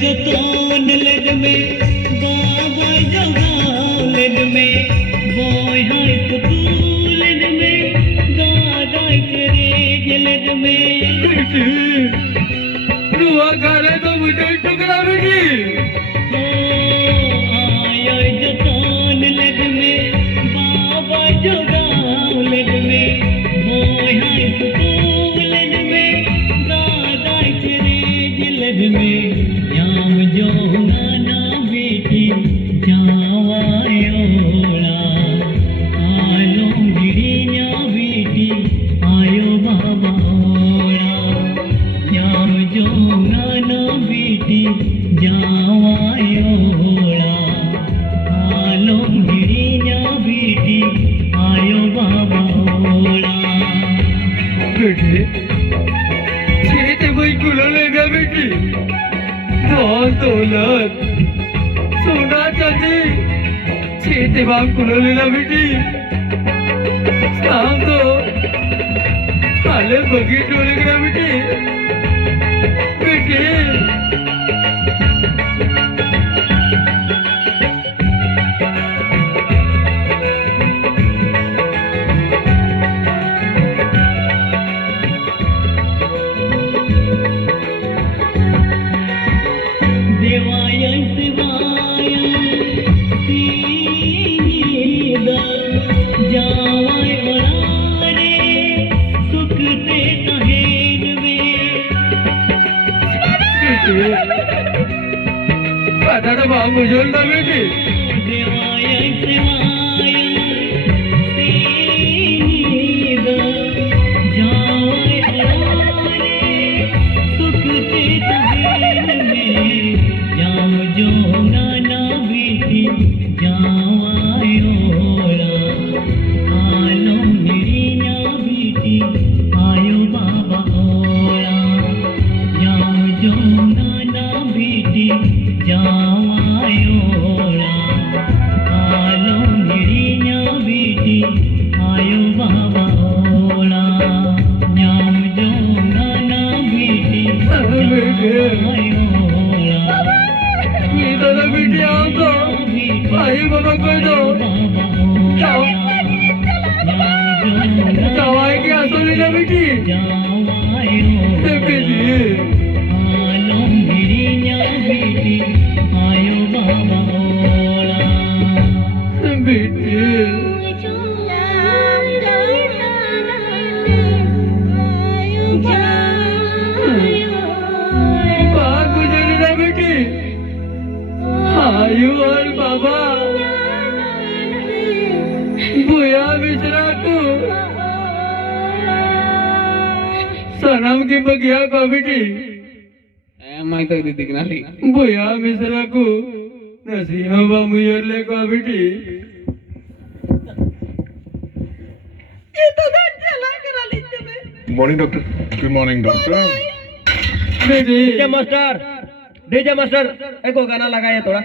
जतन लग में बाबा जगाव लग में बोय हाय पुतूल लग में दादा करेज लग में रुआ करे तो मुझे टुकड़ा बेटी आया जतन लग में बाबा जगाव लग में बोय हाय पुतूल लग में दादा करेज लग में याम जो नाना बेटी जावायोड़ा आलो गिरिया बेटी आयो बाबाड़ा याम जो नाना बेटी जावायोड़ा आलो गिरिया बेटी आयो बाबाड़ा बेटी छेते भाई कुलो लेगा बेटी धन दौलत सोना चांदी छेते बाप कुलो लेला बेटी शाम तो हाले बगीट लेगा बेटी बेटी देवाय शिवाय सीदा जावाय वरारे सुख ते तहेन में दादा बाप मुझे ना बेटी देवाय शिवाय सीदा जावाय वरारे सुख ते तहेन में याम जो नाना बेटी जावायोड़ा आलो गिरिया बेटी आयो बाबा ओड़ा याम जो नाना बेटी जावायोड़ा आलो गिरिया बेटी आयो बाबा ओड़ा याम जो नाना बेटी जावायोड़ा ये दादा बेटी आओ तो भाई बाबा कोई दो जाओ जाओ आए क्या सो लेना बेटी बेटी बेटी बाप मुझे लेना बेटी आयु और बाबा भूया मिश्रा को सनम की बगिया का बेटी मैं तो दीदी नाली भूया मिश्रा को नसीहा मुझे का बेटी ये तो चला करा लेते में good morning doctor good morning doctor बेटी डीजे मास्टर एको गाना लगाए थोड़ा